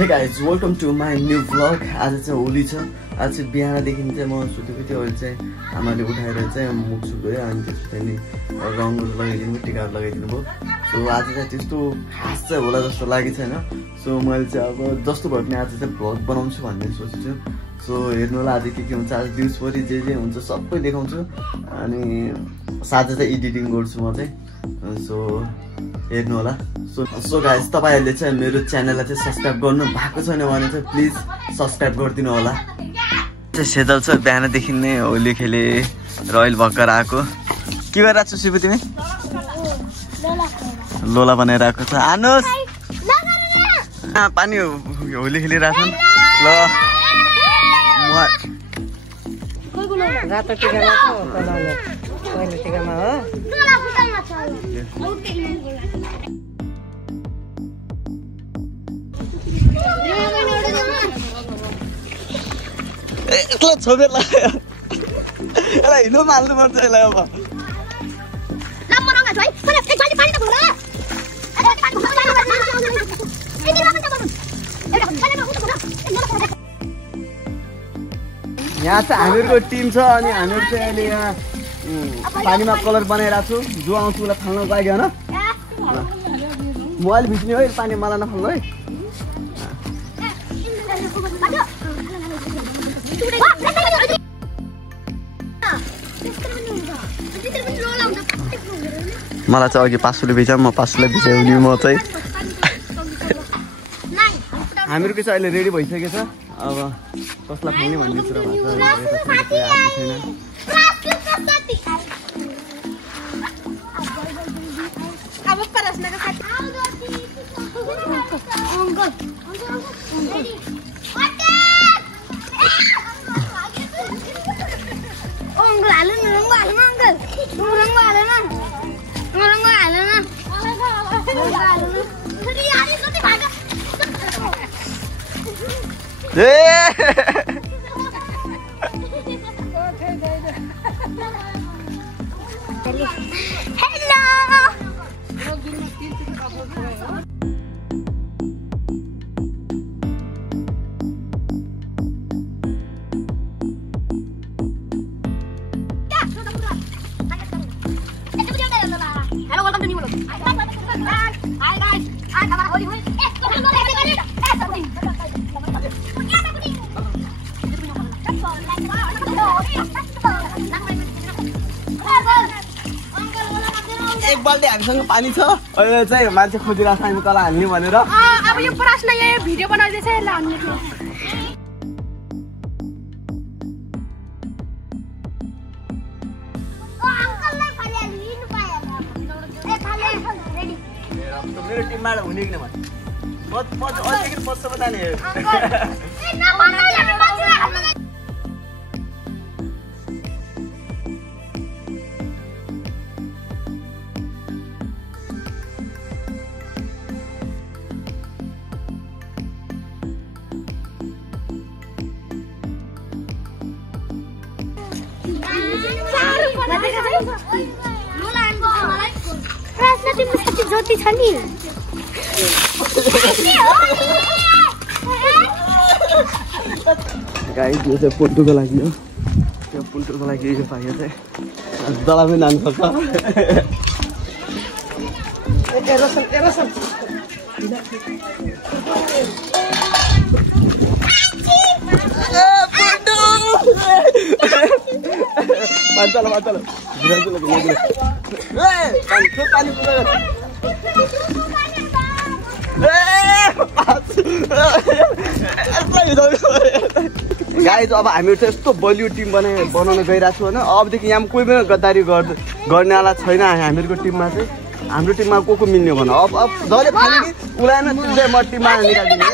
Hey guys, welcome to my new vlog. आज चाहिँ होली छ। आज चाहिँ बिहानदेखि चाहिँ म सुतेको थिएँ। अहिले चाहिँ आमाले उठाएर चाहिँ मुख सुक्यो अनि त्यसपछि नि रङहरू लगाइदिनु भयो, टिकाहरू लगाइदिनु भयो। सो आज चाहिँ त्यस्तो खास चाहिँ होला जस्तो लागेको छैन। सो मैले चाहिँ अब जस्तो भए पनि आज चाहिँ भ्लग बनाउँछु भन्ने सोचेछु। सो हेर्नु होला आज के हुन्छ। आज दिउँसभरि जे हुन्छ सबै देखाउँछु अनि साथै चाहिँ एडिटिङ गर्छु म चाहिँ। सो हेर्नु होला। सो गाइस, तपाईहरुले चाहिँ मेरो च्यानललाई चाहिँ सब्स्क्राइब गर्नु भएको छैन भने चाहिँ प्लिज सब्स्क्राइब गरिदिनु होला। सेदल छ बिहानदेखि नै होली खेले रयल भक्कर आएको। के गरिरहेको छु शिव तिमी? लोला बनाइरहेको छ। आनुस पानी होली खेलिरहेको छ। ल रातो टिकामा छ तलले पहिलो टिकामा हो। यसलाई छोपेर लगायो। यसलाई हिँड्नु माल्नु पर्छ यसलाई अब। यहाँ चाहिँ हामीहरूको टिम छ अनि हामीहरू चाहिँ अहिले यहाँ पानीमा कलर बनाइरहेको छु। जो आउँछु उसलाई फाल्नु लाग्यो होइन। मोबाइल भिज्ने है, पानी मलाई नफाल्नु है। मलाई चाहिँ अघि पासुले भिजा, म पासुलाई भिजाउने म चाहिँ। हामीहरूको चाहिँ अहिले रेडी भइसकेको छ। अब कसलाई फाल्ने भन्ने कुरा भएको छ। एक बाल्टी हामीसँग पानी छ। अहिले चाहिँ मान्छे खोजिरहेको छ हामी तल हाल्ने भनेर। अब यो प्रश्न यहाँ भिडियो बनाउँदैछ यसलाई हाल्ने थियो। मेरो टिमबाट हुने कि नभए अलिकति पछि बताने। ज्योति छ नि गाइस, यो चाहिँ पुल्टुको लागि हो। त्यो पुल्टुको लागि यो पाइयो चाहिँ दला पनि लानु सक्छ। गाइज, अब हामीहरू चाहिँ यस्तो बलियो टिम बनाउन गइरहेको छु होइन। अबदेखि यहाँ कोही पनि गद्दारी गर्नेवाला छैन हामीहरूको टिममा चाहिँ। हाम्रो टिममा को मिल्ने भन। अब जहिले फाल्यो कि उसलाई न चिन्दै म टिममा निकालिदिने।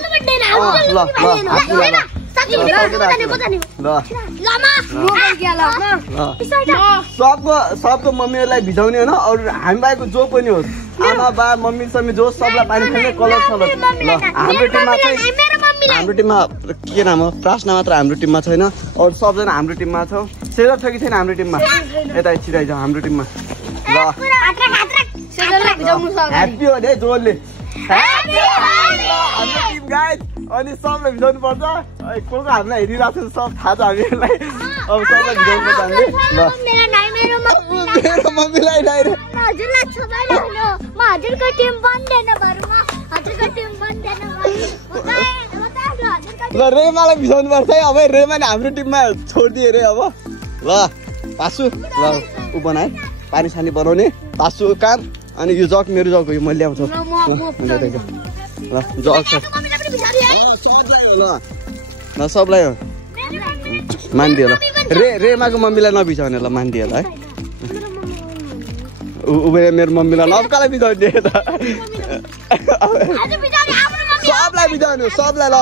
सबको मम्मीहरूलाई भिजाउने होइन। अरू हामी बाहेक जो पनि होस्, आमा बा मम्मी सम्मी जो सबलाई पानी खेल्ने कलर छ। ल हाम्रो टिममा चाहिँ के नाम हो, प्रार्थना मात्र हाम्रो टिममा छैन। अरू सबजना हाम्रो टिममा छ। सेदर छ कि छैन हाम्रो टिममा? यता छिराइज हाम्रो टिममा। ल ह्याप्पी हो नि जोडले। हाम्रो टिम गाइज अनि सबलाई भिजाउनु पर्छ को हामीलाई हेरिरहेको छ सब थाहा छ हामीलाई अब सबलाई भिजाउनु पर्छ हामीले ल मेरो मम्मीलाई डाइरेक्ट हजुरलाई छोबाले हो म हजुरको टिम बन्दैन भरमा हजुरको टिम बन्दैन ल रेमालाई भिजाउनु पर्छ है अब रेमाले हाम्रो टिममा छोडिदियो अरे अब ल पासु ल ऊ बनाए पानी सानी बनाउने पासु काम अनि यो जग मेरो जग हो यो मैले ल्याउँछु ल जग छ ल ल सबलाई हो मानिदियो ल रेमाको मम्मीलाई नबिजाउने ल मानिदियो ल है मेरो मम्मीलाई नबकालाई बिजाउने त सबलाई बिजाउने सबलाई ल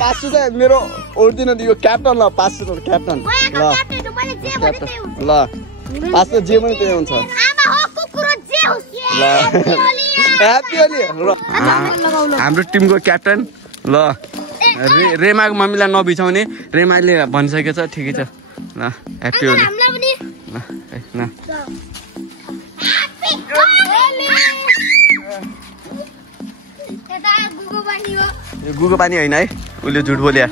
पासु चाहिँ मेरो ओर्दिन यो क्याप्टन ल पासु क्याप्टन ल क्याप्टन ल पासु जे पनि त्यही हुन्छ ल ह्याप्पी होली हाम्रो टिमको क्याप्टन ल रेमाको मम्मीलाई नबिछाउने रेमाले भनिसकेको छ ठिकै छ ल ह्याप्पी होली ल यो गुगो पानी होइन है उसले झुट बोल्यो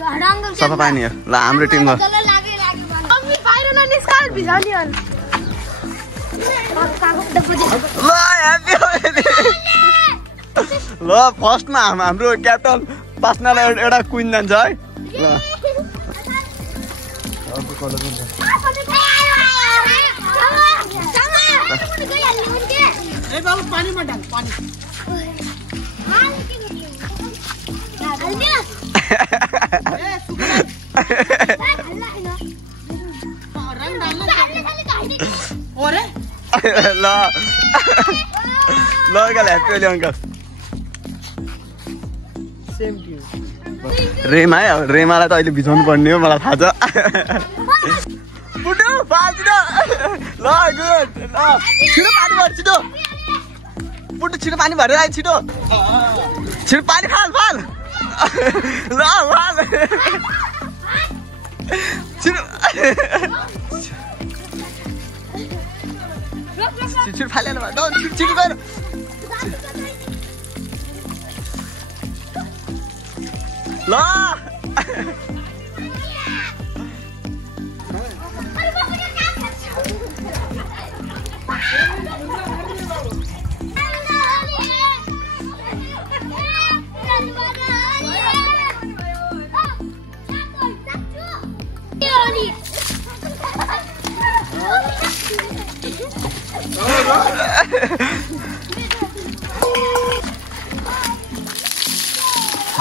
सफा पानी हो ल हाम्रो टिम हो ल फर्स्टमा हाम्रो क्याप्टन पास्नालाई एउटा क्विन जान्छ है ल ल ह्याप्पी होली अङ्कल रेमा है अब रेमालाई त अहिले भिजाउनु पर्ने हो मलाई थाहा छ ल गुड ल छिटो पानी भर छिटो पुटु छिटो पानी भरेर आइ छिटो छिटो पानी फाल ल फाल छिटो छिटो फालेर छिटो गएर ल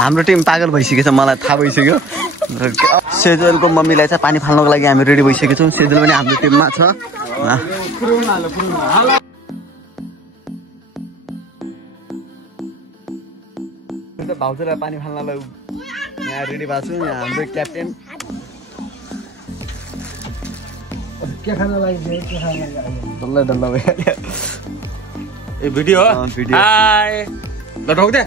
हाम्रो टिम पागल भइसकेको छ मलाई थाहा भइसक्यो सेजुलको मम्मीलाई चाहिँ पानी फाल्नको लागि हामी रेडी भइसकेको छौँ सेजुल पनि हाम्रो टिममा छ भाउजूलाई पानी फाल्नलाई यहाँ रेडी भएको छु यहाँ हाम्रो क्याप्टेन डल्ला भइहाल्यो ए भिडियो हाय ल ढोक्दे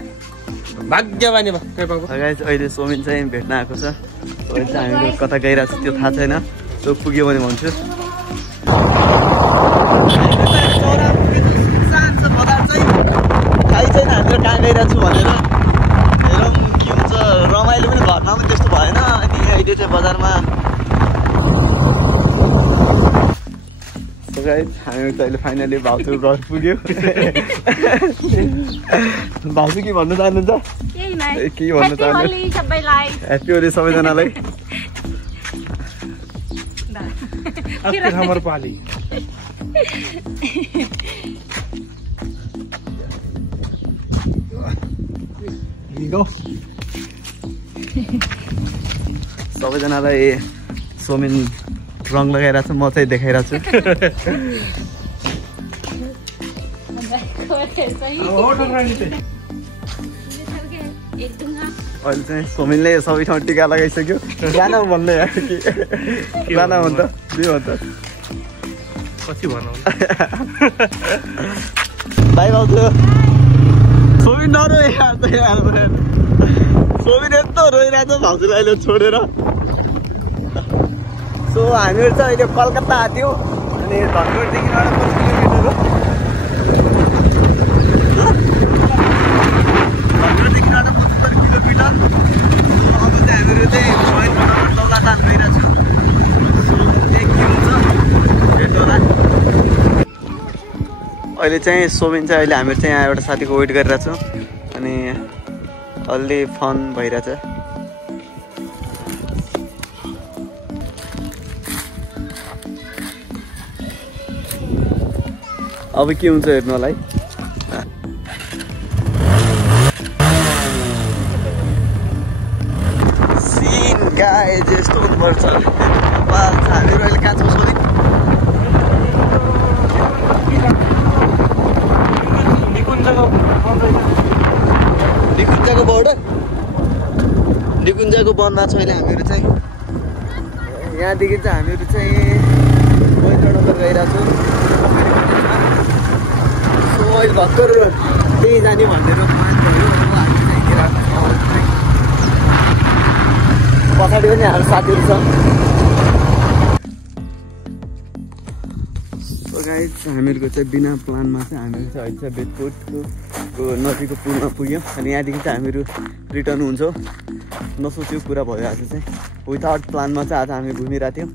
भाग्यवानी गाइस अहिले सोमिन चाहिँ भेट्न आएको छ अहिले चाहिँ हामीले कता गइरहेको छ त्यो थाहा छैन त्यो पुग्यो भने भन्छु थाहै छैन हामीहरू कहाँ गइरहेको छु भनेर हेरौँ के हुन्छ रमाइलो पनि घरमा पनि त्यस्तो भएन अनि अहिले चाहिँ बजारमा हामीहरू त अहिले फाइनली भाउजू घर पुग्यो भाउजू के भन्न चाहनुहुन्छ के भन्न चाहनुहुन्छ ह्याप्पी होली सबैजनालाई सबैजनालाई सोमिन रङ लगाइरहेको छु म चाहिँ देखाइरहेको छु अहिले चाहिँ सोमिनले सबै ठाउँ टिका लगाइसक्यो गाना भन्ने गाना भन्छ के भन्छ पछि भनौँ भाइ भाउजू सोमिन नरो सोमिन यस्तो रोइरहेको छ भाउजूलाई अहिले छोडेर सो हामीहरू चाहिँ अहिले कलकत्ता आएको थियौँ अनि धनगढदेखि 25 किलोमिटर हो धनगढदेखि रिटर्न। अब चाहिँ हामीहरू चाहिँ लगातार गइरहेको छौँ। के हुन्छ हेर्नु होला। अहिले चाहिँ सोबिन चाहिँ अहिले हामीहरू चाहिँ यहाँ एउटा साथीको वेट गरिरहेको छौँ अनि अलि फन भइरहेछ। अब के हुन्छ हेर्नु होला है। सीन गाइज यस्तो हुनुपर्छ। हामीहरू अहिले कहाँ छौँ सोधी? निकुञ्जको बोर्डर निकुञ्जको वनमा छ अहिले हामीहरू चाहिँ। यहाँदेखि चाहिँ हामीहरू चाहिँ महेन्द्रनगर गइरहेको छौँ। अहिले भर्खर त्यही जाने भनेर पछाडि पनि हाम्रो साथीहरू छ। गाइज हामीहरूको चाहिँ बिना प्लानमा चाहिँ हामीहरू चाहिँ अहिले चाहिँ बेदकोटको नदीको पुलमा पुग्यौँ अनि यहाँदेखि चाहिँ हामीहरू रिटर्न हुन्छौँ। नसोचेको कुरा भयो आज चाहिँ। विदाउट प्लानमा चाहिँ आज हामी घुमिरहेको थियौँ।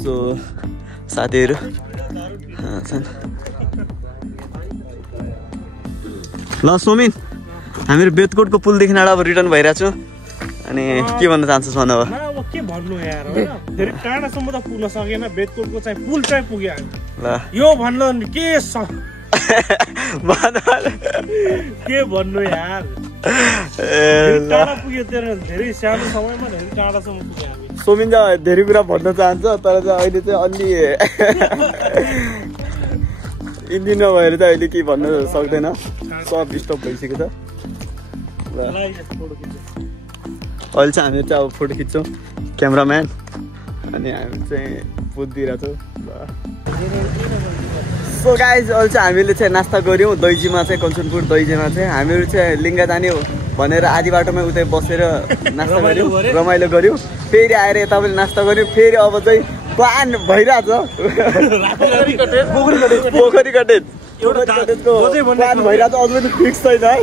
सो साथीहरू छन्। ल सोमिन हामीहरू बेदकोटको पुलदेखि अब रिटर्न भइरहेको छौँ अनि के भन्न चाहन्छस् भन अब? के भन्नु यार होइन धेरै टाढासम्म त पुग्न सकेन। बेदकोटको चाहिँ पुल चाहिँ पुग्यो ल यो भन्नु के के भन्नु यार। टाढा पुग्यो धेरै सानो समयमा धेरै टाढासम्म पुग्यो हामी। सोमिन चाहिँ धेरै कुरा भन्न चाहन्छ तर चाहिँ अहिले चाहिँ अलि इन्जिन नभएर चाहिँ अहिले केही भन्न सक्दैन। सब स्टप भइसक्यो त। अहिले चाहिँ हामी चाहिँ अब फोटो खिच्छौँ क्यामराम्यान अनि हामी चाहिँ पुगिरहेको छौँ। सो गाइज अहिले चाहिँ हामीले चाहिँ नास्ता गऱ्यौँ दैजीमा चाहिँ कञ्चनपुर दैजीमा चाहिँ हामीहरू चाहिँ लिङ्गा जाने हो भनेर आधी बाटोमै उतै बसेर नास्ता गऱ्यौँ रमाइलो गऱ्यौँ। फेरि आएर यता पनि नास्ता गऱ्यौँ। फेरि अब चाहिँ प्लान भइरहेछ पोखरी कटेज प्लान भइरहेछ अझ पनि फिक्स छैन है।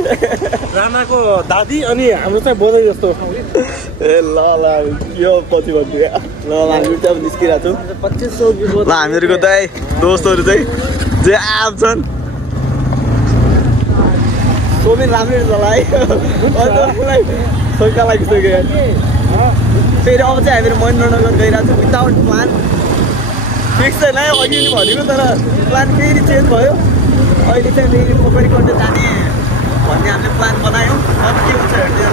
रानाको दादी अनि हाम्रो चाहिँ बोधै जस्तो ए ल ल यो पछि भन्छु ल हामी चाहिँ अब निस्किरहेको छौँ। 2500 ल हामीहरूको चाहिँ दोस्तहरू चाहिँ जे आउँछन्। सोबिन राम्रै होला है शङ्का लागिसक्यो। फेरि अब चाहिँ हामीहरू महेन्द्रनगर गइरहेको छौँ विदाउट प्लान। फिक्स छैन है अघि पनि भनेको तर प्लान फेरि चेन्ज भयो। अहिले चाहिँ फेरि पोखरी कटेज जाने भन्ने हामीले प्लान बनायौँ। अब के हुन्छ हेर्दै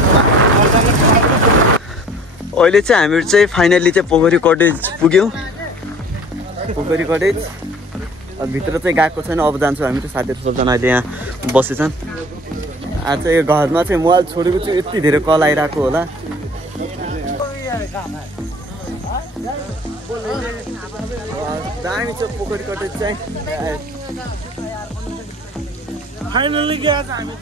अहिले चाहिँ हामीहरू चाहिँ फाइनल्ली चाहिँ पोखरी कटेज पुग्यौँ। पोखरी कटेज भित्र चाहिँ गएको छैन। अब जान्छौँ हामी चाहिँ साथीहरू सबजना अहिले यहाँ बसेछन्। आज चाहिँ घरमा चाहिँ मोबाइल छोडेको चाहिँ यति धेरै कल आइरहेको होला। दामी छ पोखरी कटेज चाहिँ। फाइनली गया हामी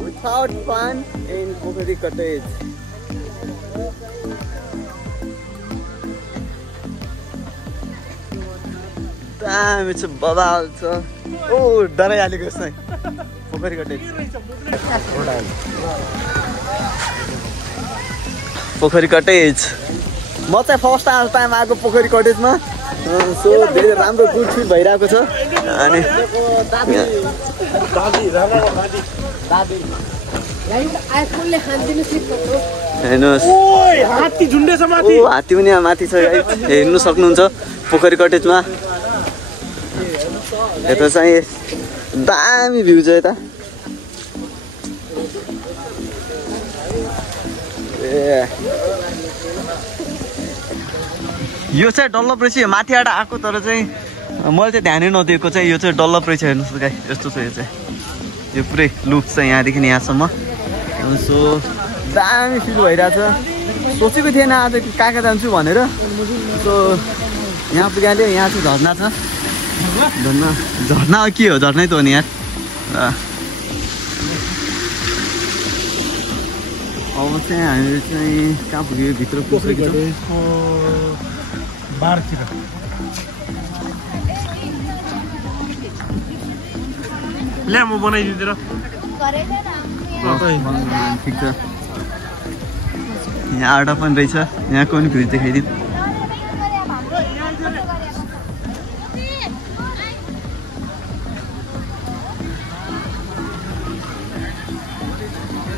without fun in पोखरी कटेज। दामी छ बबाल छ। ओ डराइहालेको यस्तो पोखरी कटेज पोखरी कटेज। म चाहिँ फर्स्ट टाइम आएको पोखरी कटेजमा। सो धेरै राम्रो गुड फिल भइरहेको छ। अनि हेर्नुहोस् हात्ती झुन्डेछ माथि। ओ हात्ती पनि यहाँ माथि छ हेर्नु सक्नुहुन्छ पोखरी कटेजमा। यता चाहिँ दामी भ्यू छ यता। ए यो चाहिँ डल्लप रहेछ। माथिबाट आएको तर चाहिँ मैले चाहिँ ध्यानै नदिएको चाहिँ यो चाहिँ डल्लप रहेछ। हेर्नुहोस् गाई यस्तो छ यो चाहिँ। यो पुरै लुक चाहिँ यहाँदेखि यहाँसम्म। सो दामी फिल भइरहेछ। सोचेको थिएन आज कहाँ कहाँ जान्छु भनेर। सो यहाँ पुगिहाल्यो। यहाँ चाहिँ झर्ना छ। झर्ना के हो झर्नै त हो नि यार। अब चाहिँ हामीहरू चाहिँ कहाँ पुग्यो भित्र पुगिसकेको छ। ल्या म बनाइदिन्छु र ठिक छ यहाँ आटा पनि रहेछ यहाँको पनि भ्यू देखाइदिउँ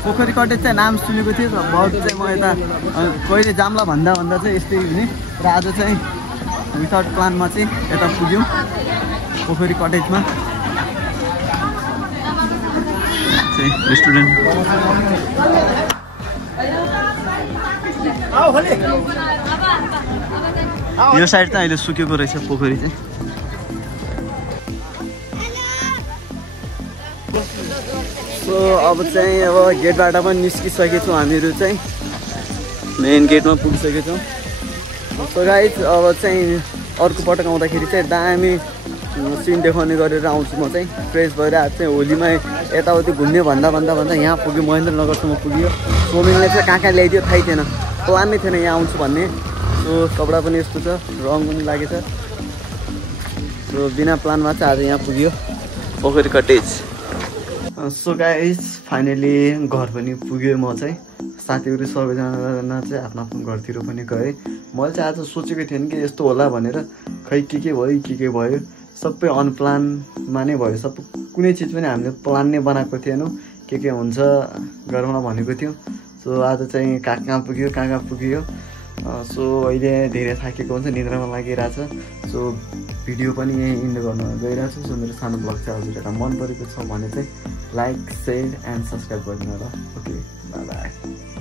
पोखरी कटेज चाहिँ नाम सुनेको थिएँ बहुत चाहिँ म यता कहिले जाम्ला भन्दा चाहिँ यस्तै हुने र आज चाहिँ विदाउट प्लानमा चाहिँ यता पुग्यौँ पोखरी कटेजमा रेस्टुरेन्ट यो साइड चाहिँ अहिले सुकेको रहेछ पोखरी चाहिँ सो अब चाहिँ गेटबाट पनि निस्किसकेछौँ हामीहरू चाहिँ मेन गेटमा पुगिसकेछौँ सो गाइज अब चाहिँ अर्को पटक आउँदाखेरि चाहिँ दामी सिन देखाउने गरेर आउँछु म चाहिँ फ्रेस भएर आज चाहिँ होलीमा यताउति घुम्ने भन्दा यहाँ पुग्यो महेन्द्रनगरसम्म पुग्यो सोमिङले चाहिँ कहाँ ल्याइदियो थाहै थिएन प्लान नै थिएन यहाँ आउँछु भन्ने सो कपडा पनि यस्तो छ रङ पनि लागेछ सो बिना प्लानमा चाहिँ आज यहाँ पुग्यो पोखरी कटेज सो गाइज फाइनली घर पनि पुग्यो म चाहिँ साथीहरू सबैजना चाहिँ आफ्नो आफ्नो घरतिर पनि गएँ मैले चाहिँ आज सोचेको थिएँ कि यस्तो होला भनेर खै के भयो सबै अनप्लानमा नै भयो सबै कुनै चिज पनि हामीले प्लान नै बनाएको थिएनौँ के हुन्छ गरौँला भनेको थियौँ सो आज चाहिँ कहाँ पुग्यो सो अहिले धेरै थाकेको हुन्छ निद्रामा लागिरहेछ सो भिडियो पनि यहीँ इन्ड गर्न गइरहेको छु सो मेरो सानो ब्लग चाहिँ हजुरहरूलाई मन परेको छ भने चाहिँ लाइक सेयर एन्ड सब्सक्राइब गरिदिनु होला ओके बाई बाई